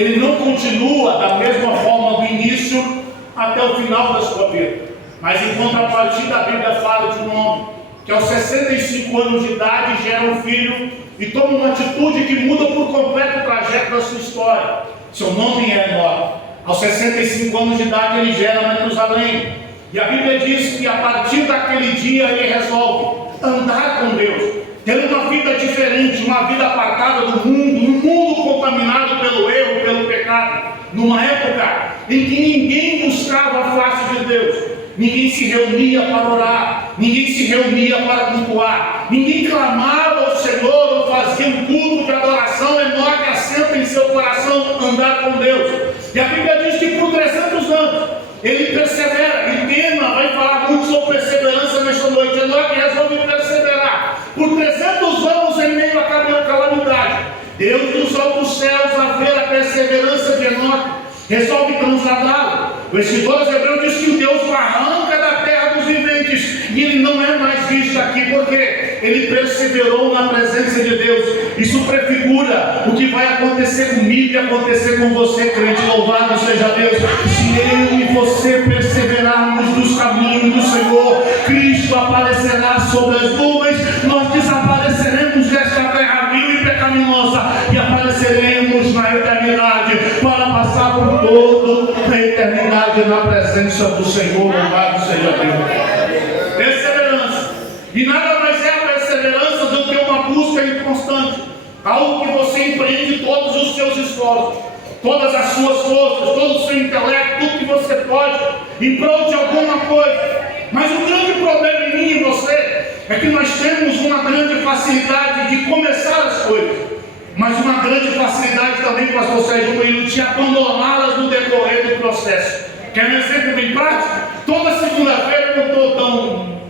ele não continua da mesma forma do início até o final da sua vida. Mas em contrapartida, a Bíblia fala de um homem que aos 65 anos de idade gera um filho e toma uma atitude que muda por completo o trajeto da sua história. Seu nome é Enoque. Aos 65 anos de idade ele gera Metusalém. E a Bíblia diz que a partir daquele dia ele resolve andar com Deus, ter uma vida diferente, uma vida apartada do mundo, um mundo contaminado pelo erro, pelo pecado, numa época em que ninguém buscava a face de Deus, ninguém se reunia para orar, ninguém se reunia para cultuar, ninguém clamava ao Senhor ou fazia um culto de adoração. Enoque assenta em seu coração andar com Deus. E a Bíblia diz que por 300 anos ele persevera. E Tema vai falar muito sobre perseverança nesta noite. Enoque resolve perseverar por 300 anos em meio à calamidade. Deus dos altos céus, a ver a perseverança de Enoque, resolve transladá-lo. O escritor aos Hebreus diz que o Deus o arranca da terra dos viventes e ele não é mais visto aqui, porque ele perseverou na presença de Deus. Isso prefigura o que vai acontecer comigo e acontecer com você, crente. Louvado seja Deus. Se eu e você perseverarmos nos caminhos do Senhor, Cristo aparecerá sobre as nuvens, nós desapareceremos desta terra vil e pecaminosa e apareceremos na eternidade para passar por toda a eternidade na presença do Senhor. Louvado seja Deus. Perseverança. E nada mais é a perseverança do que uma busca inconstante, algo que você empreende todos os seus esforços, todas as suas forças, todo o seu intelecto, tudo que você pode, em prol de alguma coisa. Mas o grande problema em mim e você é que nós temos uma grande facilidade de começar as coisas, mas uma grande facilidade também, pastor Sérgio Murilo, de abandoná-las no decorrer do processo. Quer um exemplo bem prático? Toda segunda-feira, eu não estou tão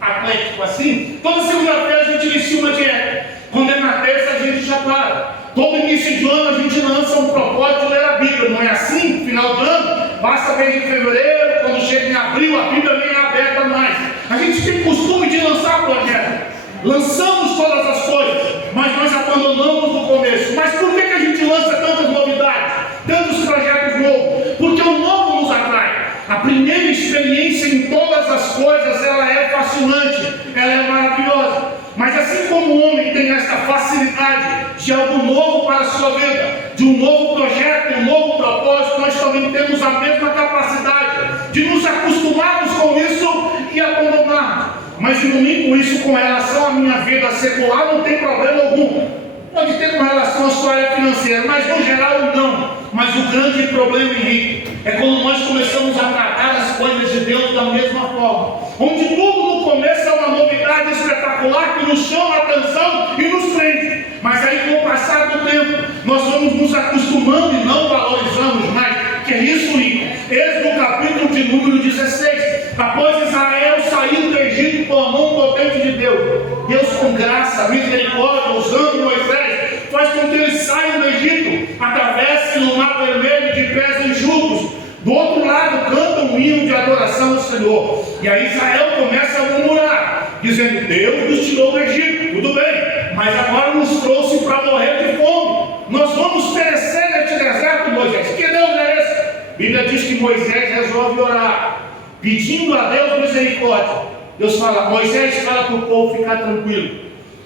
atlético assim, toda segunda-feira a gente inicia uma dieta. Quando é na terça a gente já para. Todo início de ano a gente lança um propósito de ler a Bíblia, não é assim? Final de ano, passa mês de fevereiro, quando chega em abril a Bíblia nem é aberta mais. A gente tem costume de lançar projeto. Lançamos todas as coisas, mas nós abandonamos no começo. Mas por que a gente lança tantas novidades, tantos projetos novos? Porque o novo nos atrai. A primeira experiência em todas as coisas, ela é fascinante, ela é maravilhosa. Mas assim como o homem tem essa facilidade de algo novo para a sua vida, de um novo projeto, um novo propósito, nós também temos a mesma capacidade de nos acostumarmos com isso e abandonarmos. Mas eu não ligo isso com relação à minha vida secular, não tem problema algum. Pode ter com relação à sua área financeira, mas no geral não. Mas o grande problema, Henrique, é quando nós começamos a tratar as coisas de Deus da mesma forma, onde tudo no começo é uma novidade espetacular que nos chama a atenção e nos prende. Mas aí com o passar do tempo, nós vamos nos acostumando e não valorizamos mais. Que é isso, Rico? Êxodo capítulo de número 16. Após Israel sair do Egito com a mão potente de Deus, Deus com graça, misericórdia, usando Moisés, faz com que eles saiam do Egito, atravessem o mar vermelho de pés enxutos. Do outro lado cantam um hino de adoração ao Senhor. E aí Israel começa a murmurar, dizendo: Deus nos tirou do Egito, tudo bem, mas agora nos trouxe para morrer de fome. Nós vamos perecer neste deserto, Moisés. Que Deus é esse? A Bíblia diz que Moisés resolve orar, pedindo a Deus misericórdia. Deus fala: Moisés, fala para o povo ficar tranquilo,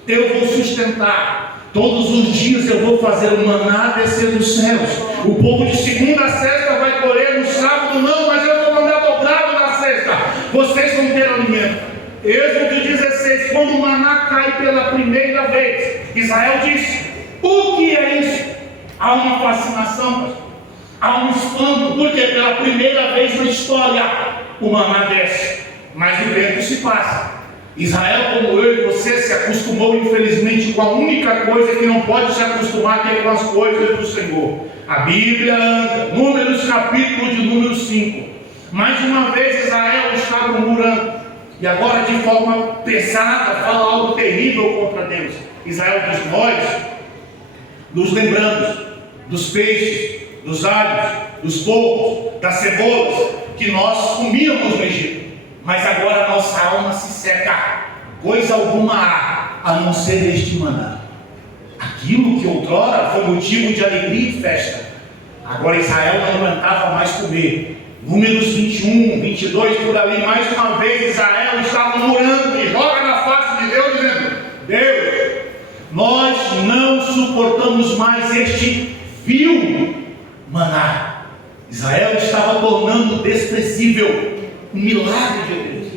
eu vou sustentar. Todos os dias eu vou fazer o maná descer dos céus. O povo de segunda a sexta vai colher, no sábado não, mas eu vou mandar dobrado na sexta. Vocês vão ter alimento. Êxodo 16, quando o maná cai pela primeira vez, Israel diz: o que é isso? Há uma fascinação, pastor. Há um espanto, porque pela primeira vez na história o maná desce, mas o tempo se passa. Israel, como eu e você, se acostumou infelizmente com a única coisa que não pode se acostumar, que é com as coisas do Senhor. A Bíblia anda, Números capítulo de número 5. Mais uma vez Israel está murmurando, e agora de forma pesada fala algo terrível contra Deus. Israel diz: nós nos lembramos dos peixes, dos alhos, dos polvos, das cebolas que nós comíamos no Egito. Mas agora nossa alma se seca, coisa alguma há a não ser este maná. Aquilo que outrora foi motivo de alegria e festa, Agora Israel não aguentava mais comer. Números 21, 22, por ali, mais uma vez Israel estava murmurando e joga na face de Deus, dizendo: Deus, nós não suportamos mais este vil maná. Israel estava tornando desprezível o milagre de Deus.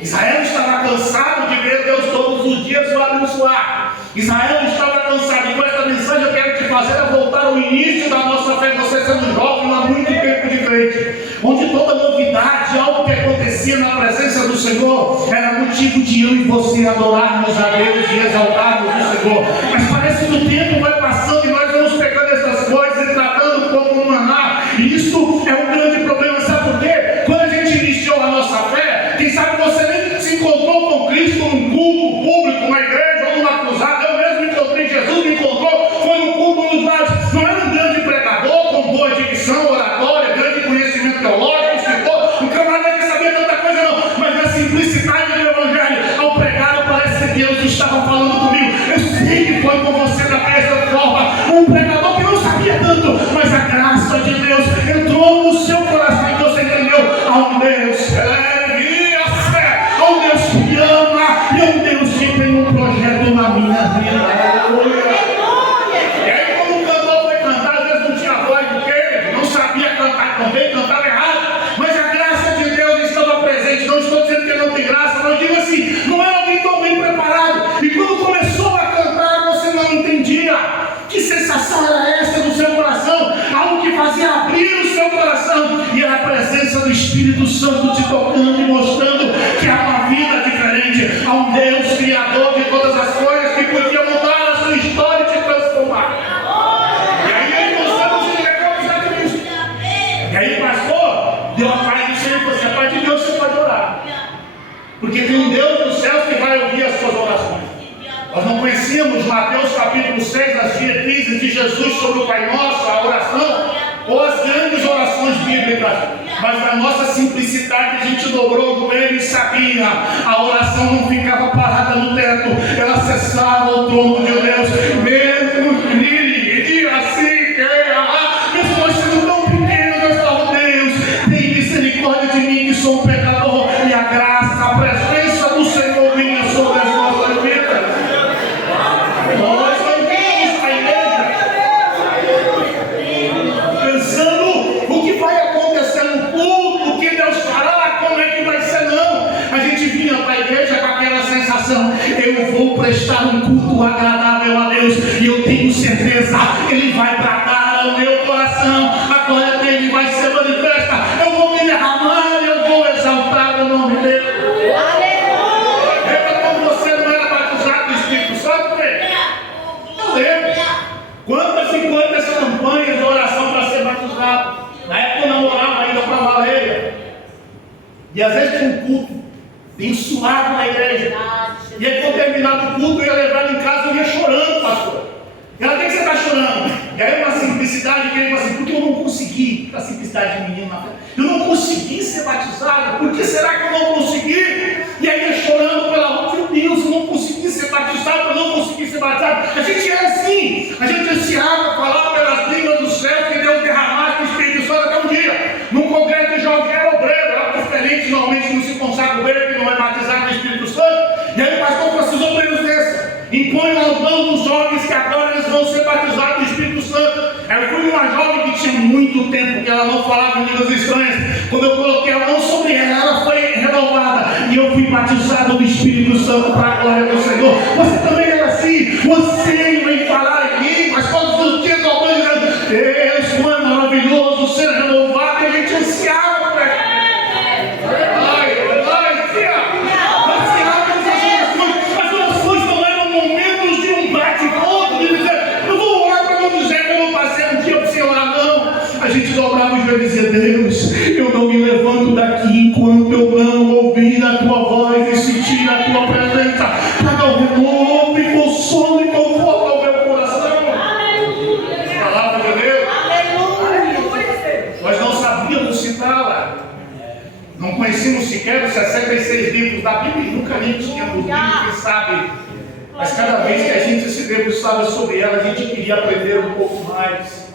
Israel estava cansado de ver Deus todos os dias o abençoar. Israel estava cansado. E com esta mensagem eu quero te fazer a voltar ao início da nossa fé. Você sendo jovem há muito tempo de crente, onde toda novidade, algo que acontecia na presença do Senhor, era motivo de eu e você adorarmos a Deus e exaltarmos o Senhor. Mas parece que o tempo vai passando e nós vamos pegando essas coisas e tratando como um maná. E isso é um grande problema. Sabe por quê? Quando a gente iniciou a nossa fé, quem sabe você nem se encontrou com Cristo num culto público, na igreja ou numa cruzada. Eu mesmo encontrei Jesus, me encontrou, foi num culto nos lares. Não era um grande pregador com boa dicção, oratória, grande conhecimento teológico, escritor, um camarada que sabia tanta coisa não, mas na simplicidade do evangelho, ao pregar parece que Deus estava falando comigo. Eu sei que foi com você da mesma forma, um pregador que não sabia tanto, mas a graça de Deus entrou no seu coração e você entendeu: há um Deus leve a fé, há um Deus que ama e há um Deus que tem um projeto na minha vida. E aí quando o cantor foi cantar, às vezes não tinha voz do que, não sabia cantar também, cantava errado, mas a graça de Deus estava presente. Não estou dizendo que não tem graça, mas eu digo assim, não é alguém tão bem preparado. E quando começou a cantar, você não entendia que sensação era essa no seu coração, algo que fazia abrir o seu coração, e era a presença do Espírito Santo te tocando e mostrando que há uma vida diferente, há um Deus criador de todas as coisas que podia mudar a sua história e te transformar. E aí você não se levou a isso. E aí, pastor, deu a paz do Senhor, você, a paz de Deus você pode orar, porque tem um Deus dos céus que vai ouvir as suas orações. Nós não conhecíamos Mateus capítulo 6, as diretrizes de Jesus sobre o Pai Nosso, a oração, ou as grandes orações bíblicas, mas na nossa simplicidade a gente dobrou o joelho e sabia, a oração não ficava parada no teto, ela acessava o trono de Deus, mesmo que assim, mesmo nós sendo tão pequenos, nós falamos: Deus, tem misericórdia de mim que sou um pecador, e a graça, a presença do Senhor vinha sobre as nossas vidas. Nós não vimos a igreja pensando o que vai acontecer no culto, o que Deus fará, como é que vai ser, não. A gente vinha para a igreja com aquela sensação: eu vou prestar um culto agradável a Deus, e eu tenho certeza, Ele vai tratar ao meu coração, a glória dele vai ser manifesta, eu vou me derramar, eu vou exaltar o nome dele. Lembra quando você não era batizado do Espírito Santo? Eu lembro quantas e quantas campanhas de oração para ser batizado. Na época eu namorava ainda para Valéria, e às vezes tinha um culto abençoado na igreja, e aí quando terminava o culto eu ia levar ele em casa, eu ia chorando, pastor. E ela: tem que você está chorando? E aí uma simplicidade que ele falou assim: porque eu não consegui, a simplicidade de menino, eu não consegui ser batizado, por que será que eu não consegui? E aí ia chorando pela rua: meu Deus, eu não consegui ser batizado, eu não consegui ser batizado. A gente é assim, a gente ansiava falar pelas línguas do céu, que Deus derramasse o Espírito Santo até um dia. Num congresso de jovens era obreiro, era diferente, normalmente não se consagra obreiro que não é batizado no Espírito Santo. E aí o pastor falou: esses obreiros desses, impõe as mãos dos jovens que agora eles vão ser batizados no Espírito Santo. Eu fui numa jovem que tinha muito tempo que ela não falava em línguas estranhas. Quando eu coloquei a mão sobre ela, ela foi renovada e eu fui batizado no Espírito Santo para a glória do Senhor. Você também era assim, você vem falar em línguas todos os dias, alguém dizendo: Deus, como é maravilhoso ser renovado, e a gente ansiava para isso. As orações não eram momentos de um bate-volta, de dizer: eu vou orar para não dizer que eu não passei um dia para o Senhor, não. A gente dobrava o joelho e dizia: Deus, eu não me levanto daqui enquanto eu não ouvir a tua voz e sentir a tua presença, para dar um renovo e consolo e conforto ao meu coração. Aleluia! Palavra de Deus. Aleluia! Nós não sabíamos citá-la, não conhecíamos sequer os 66 livros da Bíblia, nunca nem tínhamos lido, quem sabe. Mas cada vez que a gente se debruçava sobre ela, a gente queria aprender um pouco mais.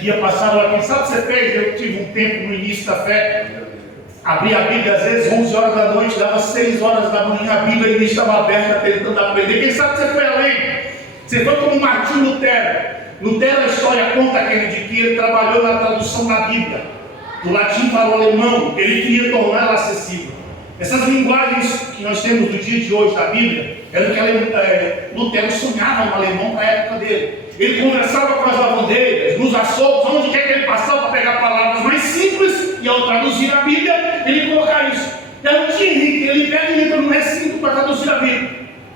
dia passado aqui, sabe o que você fez? Eu tive um tempo no início da fé, abri a Bíblia às vezes 11 horas da noite, dava 6 horas da manhã, a Bíblia ainda estava aberta tentando aprender. Quem sabe você foi além? Você foi como Martinho Lutero. Lutero, a história conta de que ele trabalhou na tradução da Bíblia, do latim para o alemão. Ele queria torná-la acessível. Essas linguagens que nós temos no dia de hoje da Bíblia, era o que Lutero sonhava no alemão para a época dele. Ele conversava com as lavandeiras, nos açougues, onde quer que ele passava para pegar palavras mais simples, e ao traduzir a Bíblia, ele colocar isso. Era um dia Henrique, ele pega e entra no recinto para traduzir a Bíblia.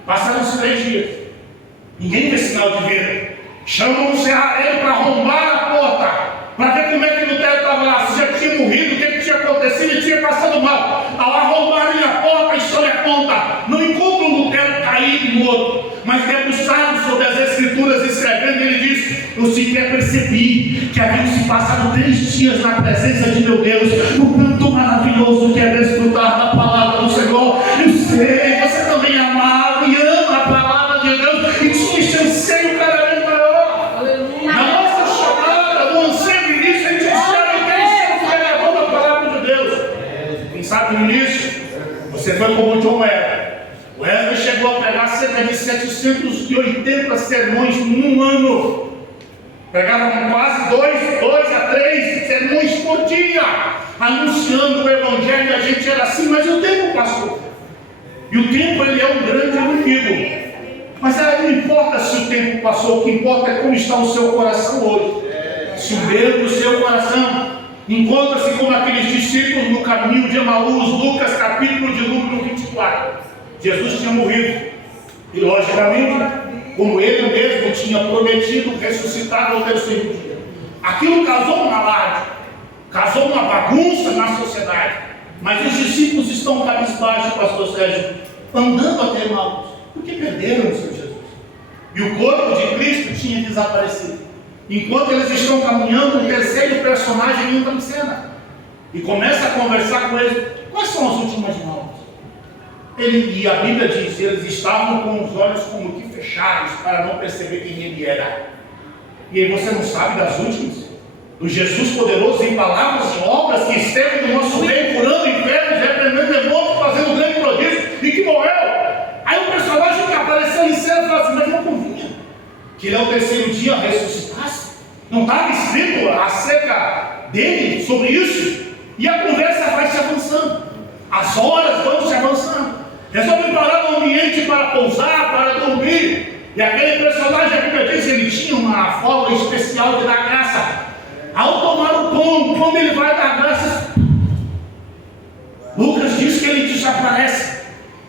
Passaram-se 3 dias. Ninguém vê sinal de vida. Chamam um serralheiro para arrombar a porta, para ver como é que Lutero estava lá, se já tinha morrido, o que tinha acontecido, ele tinha passado mal. Ao arrombarem a porta, a história conta, não encontra o Lutero caído e morto, mas debruçado sobre as Escrituras, escrevendo, ele diz: eu sequer percebi que haviam se passado 3 dias na presença de meu Deus, o tanto maravilhoso que é desfrutar da palavra do Senhor. Eu sei, você também amava e ama a palavra de Deus, e tinha esse anseio cada vez maior. Aleluia. Na nossa chamada, no anseio início, a gente espera que Deus esteja levando a palavra de Deus. Quem sabe no início, você foi como John Wesley. Wesley chegou a pregar cerca de 780 sermões num ano. Pregava quase 2 a 3 sermões por dia, anunciando o Evangelho. A gente era assim, mas o tempo passou. E o tempo, ele é um grande inimigo. Mas não importa se o tempo passou, o que importa é como está o seu coração hoje. Se o medo do seu coração encontra-se como aqueles discípulos no caminho de Emaús, Lucas capítulo de número 24. Jesus tinha morrido. E logicamente, como ele mesmo tinha prometido, ressuscitar ao 3º dia. Aquilo causou um alarde, causou uma bagunça na sociedade. Mas os discípulos estão cabisbaixos, pastor Sérgio, andando até Emaús, porque perderam o Senhor Jesus. E o corpo de Cristo tinha desaparecido. Enquanto eles estão caminhando, o terceiro personagem entra em cena e começa a conversar com eles. Quais são as últimas mãos? E a Bíblia diz: eles estavam com os olhos como que fechados para não perceber quem ele era. E aí você não sabe das últimas? Do Jesus poderoso em palavras e obras, que esteve no nosso meio, curando enfermos, repreendendo demônios, fazendo grande prodígio, e que morreu. Aí o personagem que apareceu em cena fala assim: mas não convinha que ele ao 3º dia ressuscitasse? Não estava escrito acerca dele sobre isso? E a conversa vai se avançando, as horas vão se avançando. Resolve parar no ambiente para pousar, para dormir. E aquele personagem, a Bíblia diz, ele tinha uma forma especial de dar graça. Ao tomar o pão, quando ele vai dar graças, Lucas diz que ele desaparece.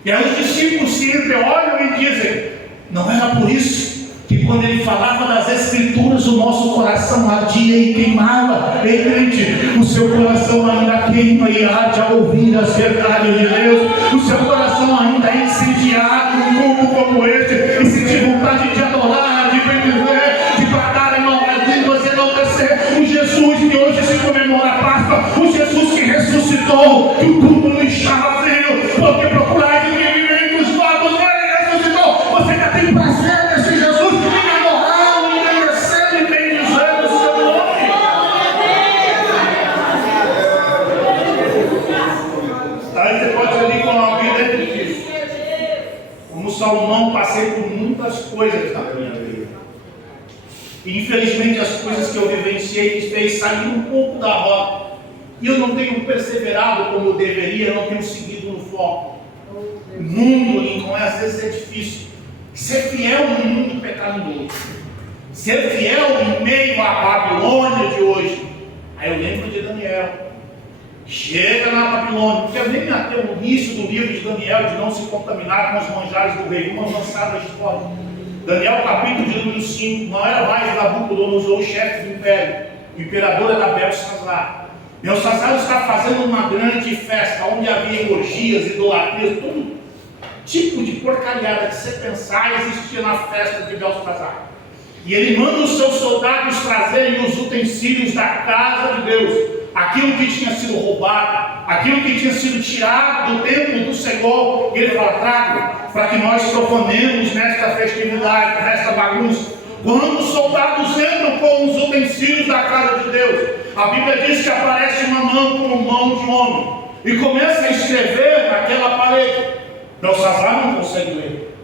E aí os discípulos se entreolham e dizem: não era por isso que quando ele falava das Escrituras, o nosso coração ardia e queimava? Ei, crente, o seu coração ainda queima e arde ao ouvir as verdades de Deus. O seu coração ainda é incendiado num mundo como este, e sentir vontade de adorar, de bendizer, de guardar em novas línguas e enaltecer o Jesus que hoje se comemora a Páscoa, o Jesus que ressuscitou, que o túmulo estava frio, porque procurar de mim dos mortos, ele ressuscitou. Você ainda tem prazer nesse Jesus, em adorá-lo, engrandecendo e bendizendo o seu nome. Aí você pode ali com a vida e diz: como Salomão, passei por muitas coisas na minha vida. E infelizmente as coisas que eu vivenciei me fez sair um pouco da rota. E eu não tenho perseverado como eu deveria, eu não tenho seguido no foco. O mundo, Lincoln, às vezes é difícil. Ser fiel no mundo pecaminoso. Ser fiel em meio à Babilônia de hoje. Aí eu lembro de Daniel. Chega na Babilônia, porque nem até o início do livro de Daniel, de não se contaminar com os manjares do rei. Vamos avançar na história. Daniel capítulo de número 5, não era mais Nabucodonosor, o chefe do império. O imperador era Belsazar. Belsazar está fazendo uma grande festa, onde havia orgias, idolatrias, todo tipo de porcariada que você pensar existia na festa de Belsazar. E ele manda os seus soldados trazerem os utensílios da casa de Deus, aquilo que tinha sido roubado, aquilo que tinha sido tirado do templo do Senhor. E ele fala: traga, para que nós profanemos nesta festividade, nesta bagunça. Quando os soldados entram com os utensílios da casa de Deus, a Bíblia diz que aparece uma mão como mão de homem e começa a escrever naquela parede. Belsazar não consegue ler.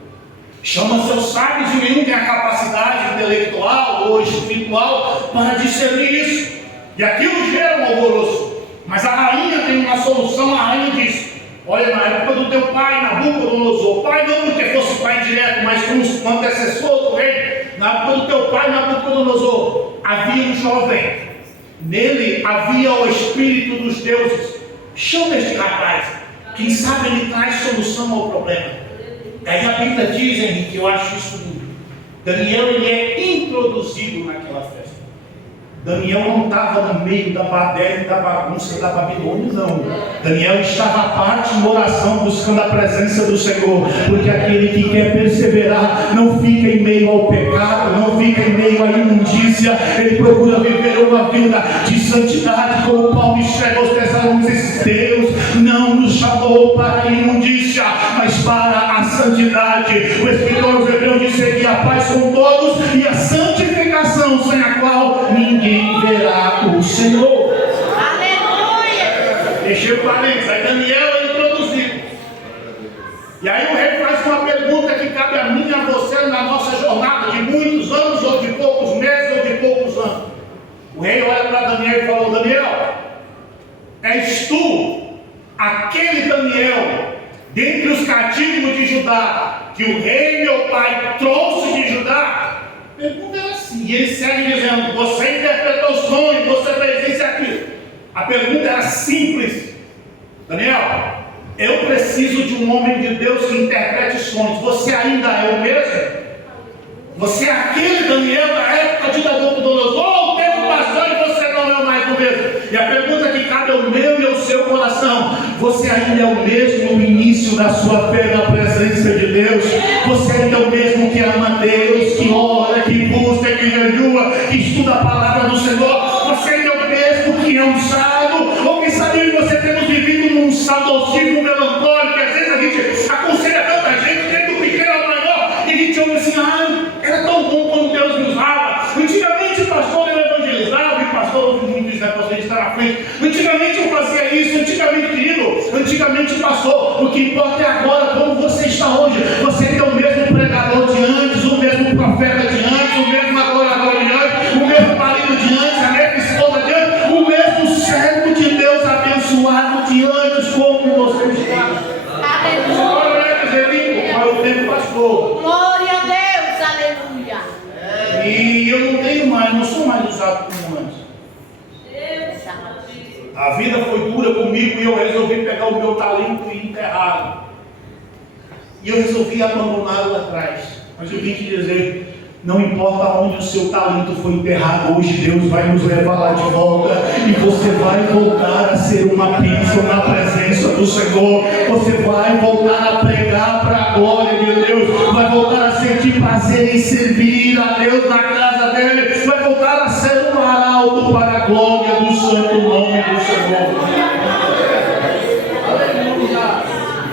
Chama seus sábios e nenhum tem a capacidade intelectual ou espiritual para discernir isso. E aquilo gera um alvoroço. Mas a rainha tem uma solução. A rainha diz: olha, na época do teu pai, Nabucodonosor, pai não porque fosse pai direto, mas como antecessor do rei, na época do teu pai, Nabucodonosor, havia um jovem, nele havia o espírito dos deuses. Chama este rapaz, quem sabe ele traz solução ao problema. Aí a Bíblia diz, Henrique, eu acho isso lindo. Daniel, ele é introduzido naquela festa. Daniel não estava no meio da baderna e da bagunça da Babilônia, não. Daniel estava à parte em oração, buscando a presença do Senhor, porque aquele que quer perseverar não fica em meio ao pecado, não fica em meio à imundícia. Ele procura viver uma vida de santidade, como Paulo escreve aos Tessalonicenses: Deus não nos chamou para a imundícia, mas para a santidade. O escritor aos Hebreus disse que a paz com todos e a santificação, sem a qual ninguém verá o Senhor. Aleluia! Deixei o parênteses. Aí Daniel é introduzido. E aí o rei faz uma pergunta que cabe a mim e a você na nossa jornada de muitos anos, ou de poucos meses, ou de poucos anos. O rei olha para Daniel e falou: Daniel, és tu aquele Daniel dentre os cativos de Judá que o rei meu pai trouxe de Judá? Pergunta é assim, e ele segue dizendo: você interpretou o sonho, você fez isso e aquilo. A pergunta era simples: Daniel, eu preciso de um homem de Deus que interprete sonhos. Você ainda é o mesmo? Você é aquele Daniel da época de Nabucodonosor, ou o tempo passou e você não é mais o mesmo? E a pergunta que cabe ao meu e ao seu coração: você ainda é o mesmo no início da sua fé na presença de Deus? Você ainda é o mesmo que ama a Deus, que ora, que busca, que jejua, que estuda a palavra do Senhor? Você ainda é o mesmo que é um sábio? Ou quem sabe você temos vivido num saudosismo melancólico? Às vezes a gente aconselha tanta gente, desde o pequeno ao maior, e a gente ouve assim: era tão bom quando Deus me usava. Antigamente o pastor eu evangelizava, e o pastor ouve muito isso, né? Pastor, a gente está na frente. Antigamente eu fazia isso, antigamente, querido, antigamente passou. O que importa é agora, como você está hoje. Você é o mesmo pregador de antes, o mesmo profeta de antes, o mesmo adorador de antes, o mesmo marido de antes, a mesma esposa de antes, o mesmo servo de Deus abençoado de antes, como você está. Aleluia! Agora dizer limpo, mas o tempo passou. Glória a Deus! Aleluia! E eu não tenho mais, não sou mais usado como antes. A vida foi dura comigo e eu resolvi pegar o meu talento e enterrá-lo. E eu resolvi abandoná-lo lá atrás. Mas eu vim te dizer: não importa onde o seu talento foi enterrado, hoje Deus vai nos levar lá de volta. E você vai voltar a ser uma bênção na presença do Senhor. Você vai voltar a pregar para a glória de Deus. Vai voltar a sentir prazer em servir a Deus na casa dele. Vai voltar a ser um arauto para a glória do santo nome do Senhor.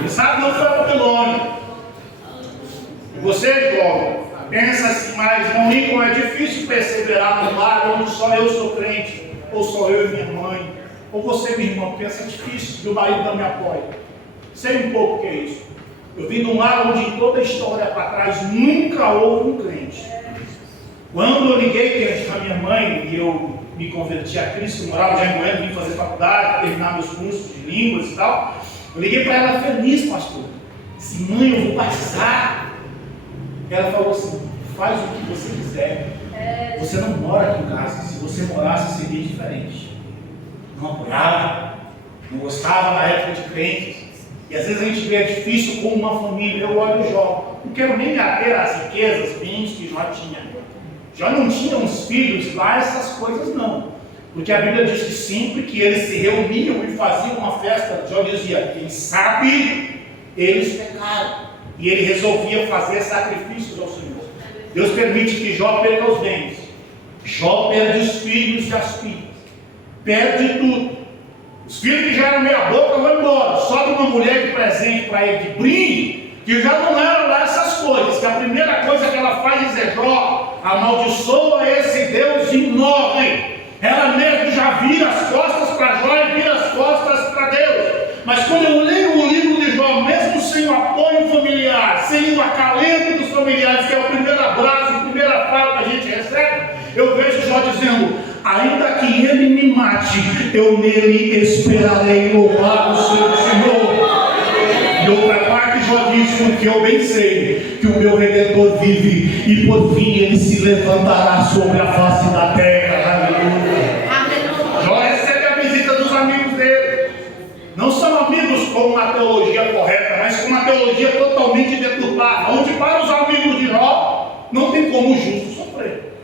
E sabe, não foi a Babilônia. E você, jovem, pensa assim: mas irmão Lincoln, é difícil perseverar no lar onde só eu sou crente, ou só eu e minha mãe, ou você, minha irmã, pensa difícil que o marido não me apoia. Sei um pouco o que é isso. Eu vim de um lar onde em toda a história para trás nunca houve um crente. Quando eu liguei para minha mãe e eu me converti a Cristo, morava já em Goiânia, vim fazer faculdade, terminar meus cursos de línguas e tal, eu liguei para ela feliz, pastor. Disse: mãe, eu vou batizar. Ela falou assim: faz o que você quiser. Você não mora aqui em casa. Se você morasse, seria diferente. Não apoiava, não gostava da época de crentes. E às vezes a gente vê, é difícil com uma família. Eu olho o Jó, não quero nem me ater às riquezas, bens que Jó tinha. Jó não tinha uns filhos lá, essas coisas não. Porque a Bíblia diz que sempre que eles se reuniam e faziam uma festa, Jó dizia: quem sabe eles pecaram. E ele resolvia fazer sacrifícios ao Senhor. Deus permite que Jó perca os bens. Jó perde os filhos e as filhas. Perde tudo. Os filhos que já eram meia boca vão embora. Sobe uma mulher de presente para ele, de brinde, que já não eram lá essas coisas. Que a primeira coisa que ela faz é: Jó, amaldiçoa esse Deus e morre. Ela mesmo já vira as costas para Jó e vira as costas para Deus. Mas quando eu leio o livro de Jó, mesmo sem o apoio familiar, sem o acalento dos familiares, que é o primeiro abraço, a primeira fala que a gente recebe, eu vejo Jó dizendo: ainda que ele me mate, eu nele esperarei, louvado seja o Senhor. E outra parte, Jó diz: porque eu bem sei que o meu Redentor vive, e por fim ele se levantará sobre a face da terra. Aleluia. Jó recebe a visita dos amigos dele. Não são amigos com uma teologia correta, mas com uma teologia totalmente deturpada, onde para os amigos de Jó não tem como o justo sofrer.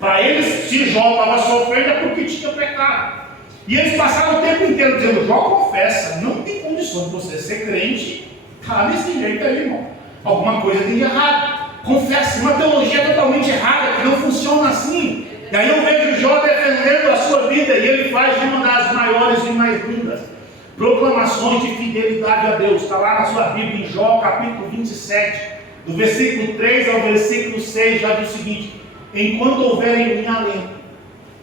Para eles, se Jó estava sofrendo é porque tinha pecado. E eles passaram o tempo inteiro dizendo: Jó confessa, não tem condições de você ser crente, está desse jeito aí, irmão. Alguma coisa tem de errado. Confessa, uma teologia totalmente errada, que não funciona assim. E aí eu vejo Jó defendendo a sua vida, e ele faz de uma das maiores e mais lindas proclamações de fidelidade a Deus. Está lá na sua Bíblia, em Jó, capítulo 27, do versículo 3 ao versículo 6, já diz o seguinte: enquanto houver em mim alento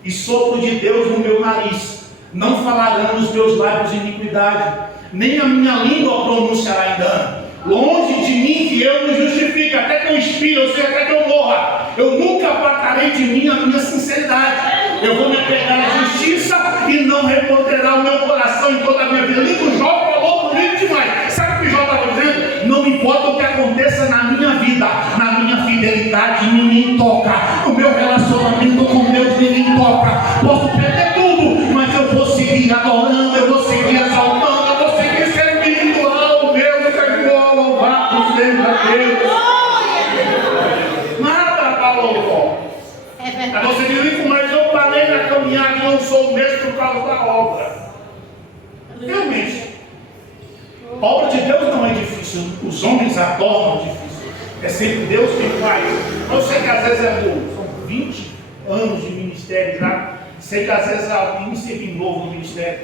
e sopro de Deus no meu nariz, não falarão os meus lábios iniquidade, nem a minha língua pronunciará engano. Longe de mim que eu me justifique, até que eu expire, ou seja, até que eu morra. Eu nunca apartarei de mim a minha sinceridade. Eu vou me apegar à justiça e não recordará o meu coração em toda a minha vida. O Jó falou bonito demais. Sabe o que Jó estava dizendo? Não importa o que aconteça na minha vida, na minha fidelidade, ninguém toca. O meu relacionamento com Deus, ninguém toca. Posso perder tudo, mas eu vou seguir adorando, eu vou seguir exaltando, eu vou seguir servindo ao meu Senhor. Louvado seja Deus. Nada falou. Aí você diz: mas eu parei na caminhada e não sou o mesmo por causa da obra. Realmente, a obra de Deus não é difícil. Os homens a tornam difícil. É sempre Deus quem faz. Eu sei que às vezes são 20 anos de ministério já. Sei que às vezes eu iniciei bem novo no ministério.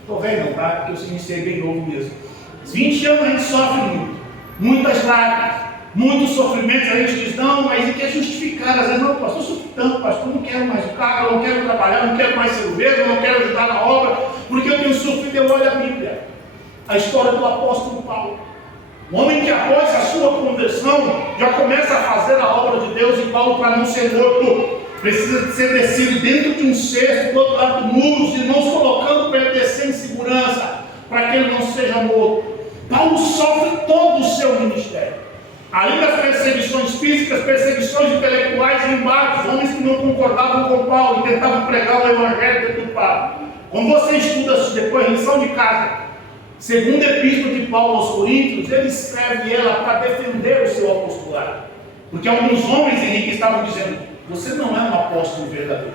Estou velho não, tá? Porque eu iniciei bem novo mesmo. 20 anos a gente sofre muito. Muitas lágrimas, muitos sofrimentos. A gente diz: não, mas e quer justificar? Às vezes: não, pastor, eu sofri tanto, pastor, não quero mais o carro, eu não quero trabalhar, não quero mais ser o mesmo, eu não quero ajudar na obra, porque eu tenho sofrido. Eu olho a Bíblia, a história do apóstolo Paulo. Um homem que após a sua conversão já começa a fazer a obra de Deus. E Paulo, para não ser morto, precisa de ser descido dentro de um cesto, do outro lado do muro, os irmãos colocando para ele descer em segurança, para que ele não seja morto. Paulo sofre todo o seu ministério. Além das perseguições físicas, perseguições intelectuais e embates, homens que não concordavam com Paulo e tentavam pregar o evangelho deturpado. Quando você estuda depois a lição de casa, segunda epístola de Paulo aos Coríntios, ele escreve ela para defender o seu apostolado. Porque alguns homens, Henrique, estavam dizendo: você não é um apóstolo verdadeiro.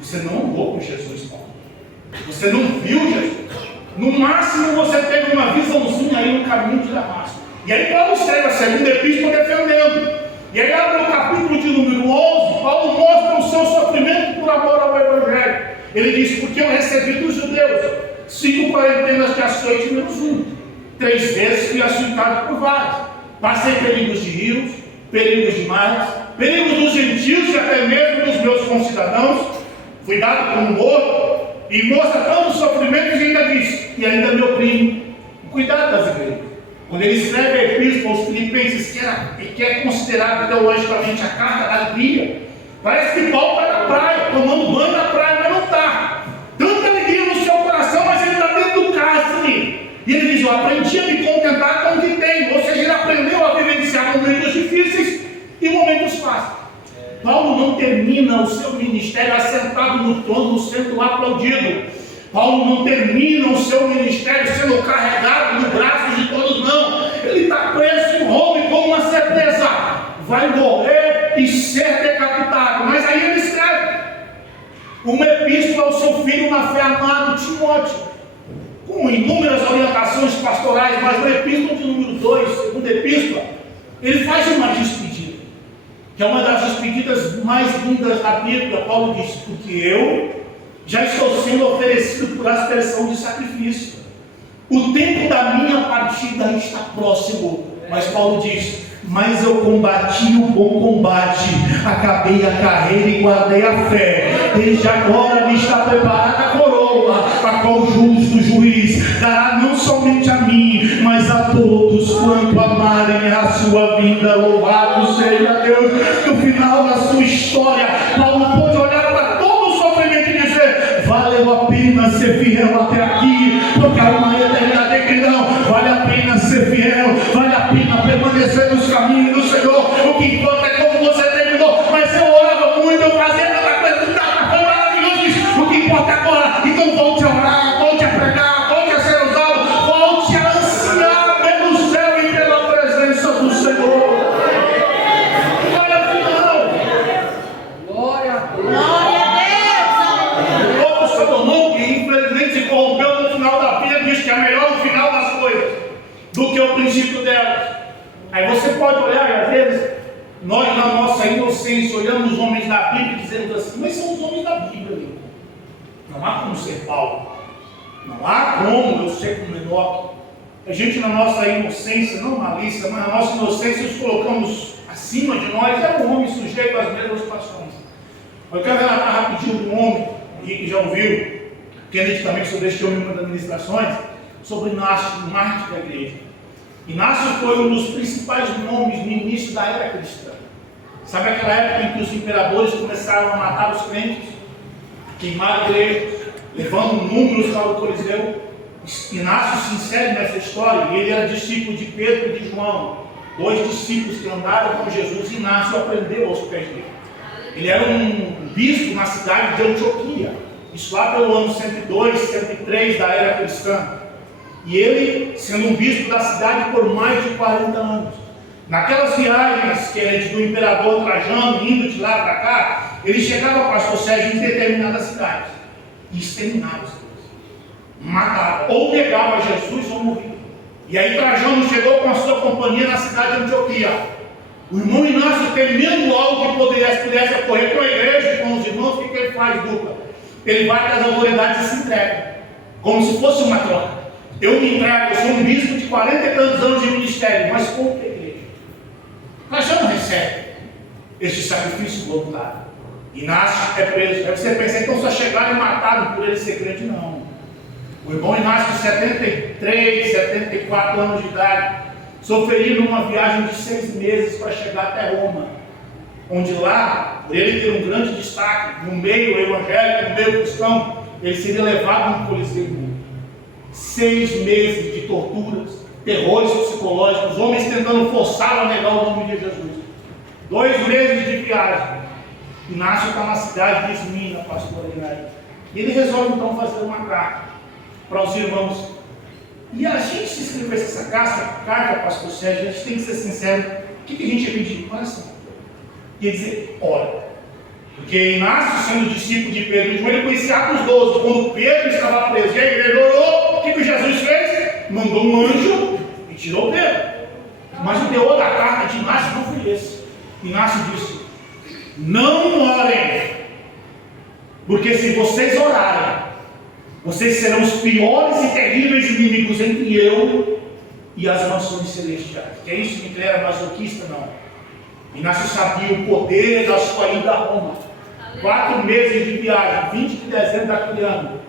Você não andou com Jesus, Paulo. Você não viu Jesus. No máximo você teve uma visãozinha aí no caminho de Damasco. E aí Paulo escreve a segunda epístola defendendo. E aí abre no capítulo de número 11, Paulo mostra o seu sofrimento por amor ao evangelho. Ele diz: porque eu recebi dos judeus 5 quarentenas de açoite menos 1. 3 vezes fui açoitado por vários. Passei perigos de rios, perigos de mares, perigos dos gentios e até mesmo dos meus concidadãos. Fui dado como morto. E mostra tantos sofrimentos e ainda diz: e ainda me oprime. Cuidado das igrejas. Quando ele escreve a epístola aos Filipenses, que é considerado teologicamente a carta da alegria, parece que Paulo está na praia, tomando banho na praia, mas não está. Tanta alegria no seu coração, mas ele está dentro do cárcere. E ele diz: eu aprendi a me contentar com o que tenho. Ou seja, ele aprendeu a vivenciar momentos difíceis e momentos fáceis. Paulo não termina o seu ministério assentado no trono, sendo aplaudido. Paulo não termina o seu ministério sendo carregado nos braços de todos, não. Ele está preso em Roma e, com uma certeza, vai morrer e ser decapitado. Mas aí ele escreve uma epístola ao seu filho na fé amado, Timóteo, com inúmeras orientações pastorais. Mas na epístola de número 2, segunda epístola, ele faz uma despedida, que é uma das despedidas mais lindas da Bíblia. Paulo diz: porque eu já estou sendo oferecido por aspersão de sacrifício. O tempo da minha partida está próximo. Mas Paulo diz: mas eu combati o bom combate, acabei a carreira e guardei a fé. Desde agora me está preparada a coroa, a qual o justo juiz dará não somente a mim, mas a todos quanto amarem a sua vinda. Louvado seja Deus. No final da sua história, Paulo pôde olhar para todo o sofrimento e dizer: valeu a pena ser fiel até aqui, porque há uma eternidade que não. Vale a pena ser fiel, vale a pena permanecer nos caminhos do Senhor. O que importa é como você terminou. Mas eu orava muito, eu fazia tanta coisa, foi maravilhoso isso. O que importa agora? Então volte a orar, volte a pregar, volte a ser usado, volte a ansiar pelo céu e pela presença do Senhor. Olha o final. Glória a Deus. O outro Salomão, que infelizmente se corrompeu no final da vida, diz que é melhor no final das coisas do que o princípio delas. Aí você pode olhar, e às vezes, nós na nossa inocência olhamos os homens da Bíblia e dizemos assim: mas são os homens da Bíblia, meu. Não há como ser Paulo, não há como eu ser como Enoque. A gente na nossa inocência, não malícia, mas na nossa inocência os colocamos acima de nós, é um homem sujeito às mesmas paixões. Eu quero relatar rapidinho de um homem, Henrique já ouviu, Kennedy também sobre este homem das administrações, sobre Inácio, o mártir da igreja. Inácio foi um dos principais nomes no início da era cristã. Sabe aquela época em que os imperadores começaram a matar os crentes, queimar a igreja, levando números para o Coliseu? Inácio se insere nessa história, e ele era discípulo de Pedro e de João, dois discípulos que andaram com Jesus. Inácio aprendeu aos pés dele. Ele era um bispo na cidade de Antioquia, isso lá pelo ano 102, 103 da era cristã. E ele, sendo um bispo da cidade por mais de 40 anos, naquelas viagens que ele do imperador Trajano, indo de lá para cá, ele chegava, pastor Sérgio, em determinadas cidades e exterminava as coisas, matava, ou pegava Jesus ou morria. E aí Trajano chegou com a sua companhia na cidade de Antioquia. O irmão Inácio, temendo algo que pudesse ocorrer com a igreja e com os irmãos, o que ele faz, dupla? Ele vai para as autoridades e se entrega, como se fosse uma troca. Eu me entrego, eu sou um bispo de 40 e tantos anos de ministério, mas contra a igreja. Trajano recebe este sacrifício voluntário. Inácio é preso. Aí você pensa, então só chegaram e mataram por ele ser crente? Não. O irmão Inácio, de 73, 74 anos de idade, sofreu numa viagem de 6 meses para chegar até Roma, onde lá, por ele ter um grande destaque no meio evangélico, no meio cristão, ele seria levado no Coliseu. 6 meses de torturas, terrores psicológicos, homens tentando forçá-lo a negar o nome de Jesus. 2 meses de viagem. Inácio está na cidade de Esmina, pastor Aguilar. E ele resolve então fazer uma carta para os irmãos. E a gente se escrever essa carta, pastor Sérgio, a gente tem que ser sincero. O que a gente ia pedir? Coração. Ia dizer, olha. Porque Inácio, sendo discípulo de Pedro e João, ele conhecia Atos 12. Quando Pedro estava preso e a igreja orou, o que Jesus fez? Mandou um anjo e tirou Pedro. Mas o teor da carta de Inácio não foi esse. Inácio disse: não orem, porque se vocês orarem, vocês serão os piores e terríveis inimigos entre eu e as mansões celestiais. Que é isso que ele era masoquista? Não. Inácio sabia o poder da sua ida a Roma. 4 meses de viagem, 20 de dezembro daquele ano,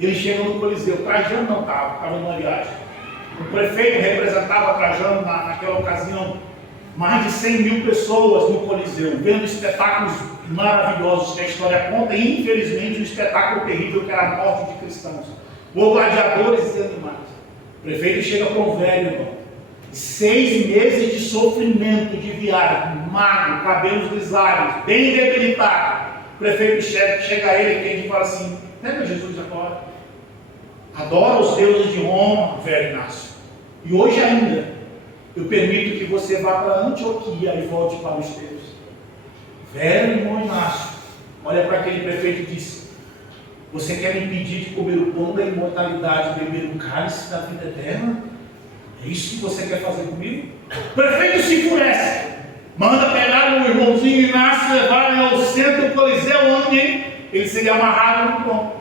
ele chega no Coliseu. Trajano não estava numa viagem. O prefeito representava Trajano naquela ocasião. Mais de 100 mil pessoas no Coliseu, vendo espetáculos maravilhosos que a história conta, e infelizmente um espetáculo terrível que era a morte de cristãos, por gladiadores e animais. O prefeito chega para um velho, irmão. 6 meses de sofrimento, de viagem, magro, cabelos grisalhos, bem debilitado. O prefeito chega a ele e fala assim: lembra Jesus agora? Adora os deuses de Roma, velho Inácio. E hoje ainda, eu permito que você vá para Antioquia e volte para os teus. Velho irmão Inácio, olha para aquele prefeito e diz: você quer me impedir de comer o pão da imortalidade e beber o cálice da vida eterna? É isso que você quer fazer comigo? O prefeito se enfurece, manda pegar o irmãozinho Inácio, levar ele ao centro do Coliseu, onde ele seria amarrado no tronco.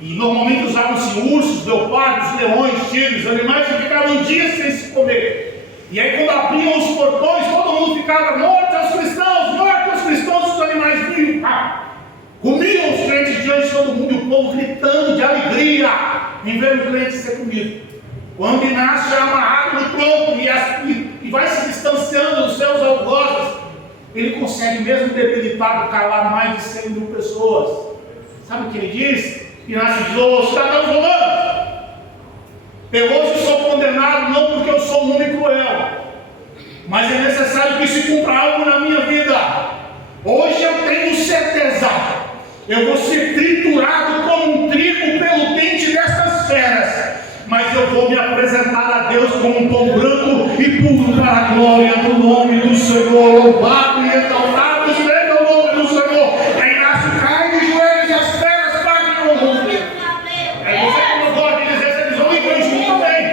E normalmente usavam-se ursos, leopardos, leões, tigres, animais que ficavam dias sem se comer. E aí quando abriam os portões, todo mundo ficava: mortos aos cristãos, os animais vinham, comiam os crentes diante de todo mundo, e o povo gritando de alegria em ver o crente ser comido. Quando Inácio é amarrado no tronco e vai se distanciando dos seus algozes, ele consegue, mesmo debilitado, calar mais de 100 mil pessoas. Sabe o que ele diz? Inácio diz: ô cidadãos romanos, eu hoje sou condenado não porque eu sou um homem cruel, mas é necessário que se cumpra algo na minha vida. Hoje eu tenho certeza, eu vou ser triturado como um trigo pelo dente destas feras, mas eu vou me apresentar a Deus como um pão branco e puro para a glória do nome do Senhor. Louvado e exaltado seja o nome do Senhor. Aí Inácio cai de joelhos e as feras pagam o mundo. É você que não gosta de dizer, eles vão ler junto também.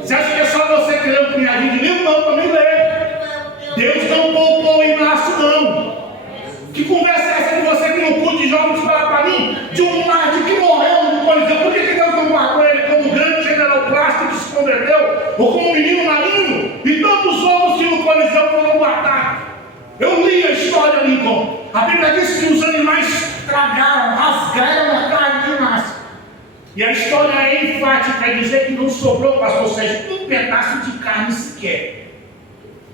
Você acha que é só você que lê um punhadinho de livro? Não, também lê. Deus não poupou Inácio, não. Que conversa é essa que você que no culto de jovens fala para mim de um mártir que morreu no Coliseu? Por que Deus não guardou ele como um grande general plástico que se converteu? Ou como um menino marinho? E tantos outros que no Coliseu foram guardados? Eu li a história, Lincoln. A Bíblia diz que os animais tragaram, rasgaram a carne de Inácio. E a história é enfática, é dizer que não sobrou, pastor Sérgio, um pedaço de carne sequer.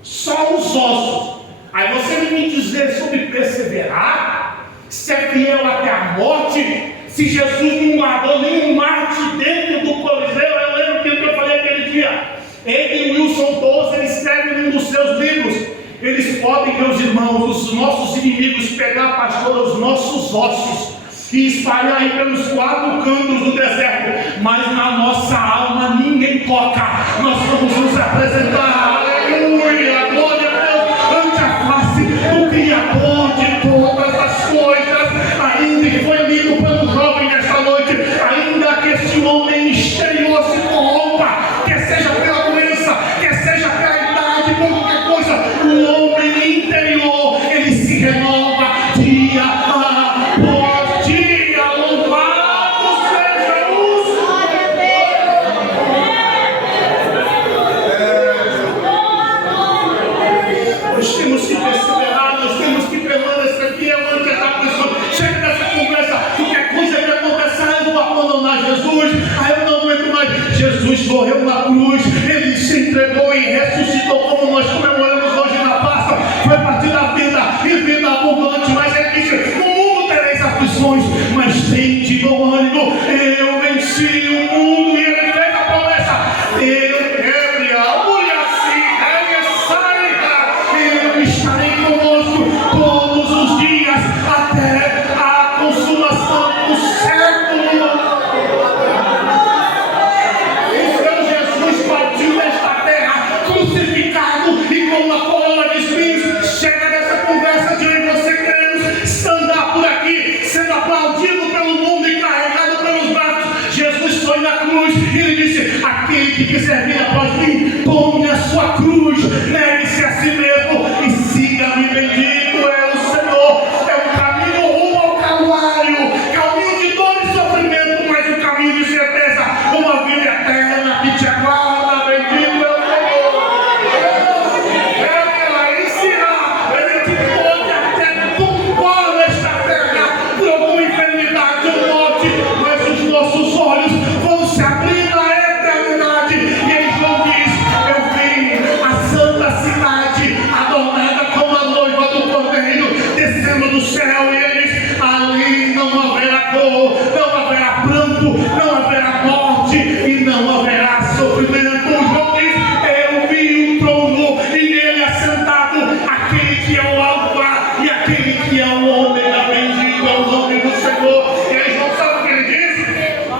Só os ossos. Aí você vem me dizer sobre perseverar, ser fiel até a morte, se Jesus não guardou nenhum mártir dentro do Coliseu. Eu lembro que eu falei aquele dia. Ele e Wilson Tozer, ele escreve num dos seus livros: eles podem, meus irmãos, os nossos inimigos, pegar, pastor, os nossos ossos e espalhar aí pelos 4 cantos do deserto, mas na nossa alma ninguém toca. Nós vamos nos apresentar, aleluia, glória a Deus, ante a face do Criador de todas as coisas. Ainda que foi lido pelo jovem nesta noite, ainda que este homem exterior se corrompa, quer seja pela doença, quer seja pela idade, por qualquer coisa, o homem interior, ele se renova dia após dia. Louvado seja o Senhor. Nós temos que perseverar, nós temos que permanecer fiel ante essa pessoa. Chega dessa conversa, qualquer coisa que aconteça, eu vou abandonar Jesus, eu não aguento mais. Jesus morreu na cruz, ele se entregou e ressuscitou, como nós comemoramos hoje na Páscoa. Foi partir da vida e vida abundante. Mas ele disse: no mundo tereis aflições, mas tende bom ânimo, eu venci o mundo. E ele fez a promessa: eu estarei conosco todos os dias até a consumação do século. Então Jesus partiu desta terra crucificado e com uma coroa de espinhos. Chega dessa conversa de eu e você queremos andar por aqui sendo aplaudido pelo mundo e carregado pelos braços. Jesus foi na cruz e ele disse: aquele que quiser vir após mim, tome a sua cruz, negue-se a si mesmo e siga-me. Bendito é o Senhor. É um caminho rumo ao Calvário, caminho de dor e sofrimento, mas um caminho de certeza, uma vida eterna que te aguarda. Bendito é o Senhor. Ela ensinar, ele te pode até tumbar nesta terra por alguma enfermidade ou morte, mas os nossos olhos vão se abrir na eternidade. E aí João diz: eu vi a santa cidade adornada como a noiva do Cordeiro descendo do céu. E ele diz: ali não haverá dor, não haverá pranto, não haverá morte e não haverá sofrimento. João diz: eu vi o trono e nele assentado aquele que é o Alfa e aquele que é o Ômega. Bendito é o nome do Senhor. E aí João, sabe o que ele diz?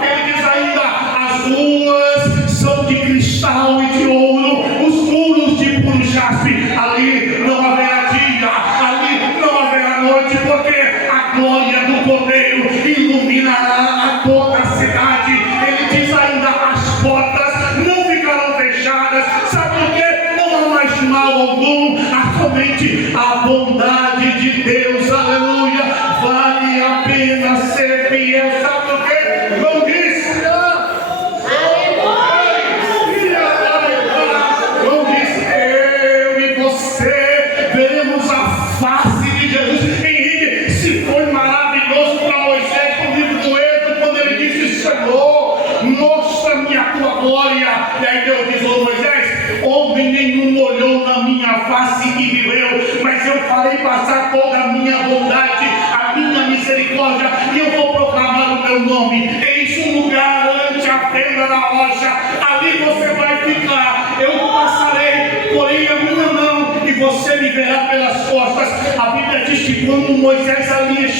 Ele diz ainda: as ruas são de cristal e de ouro, os muros de puro jaspe. Ali não haverá dia, ali não haverá noite, porque a glória do Cordeiro iluminará a toda a cidade. Ele diz ainda: as portas não ficarão fechadas. Sabe por quê? Não há mais mal algum, há somente a bondade de Deus. Aleluia, vale a pena ser fiel. Sabe por quê? Não disse, não disse, minha face e viveu, mas eu farei passar toda a minha bondade, a minha misericórdia, e eu vou proclamar o meu nome. Eis um lugar ante a fenda da rocha, ali você vai ficar, eu passarei, porém a minha mão, e você me verá pelas costas. A Bíblia diz que quando Moisés ali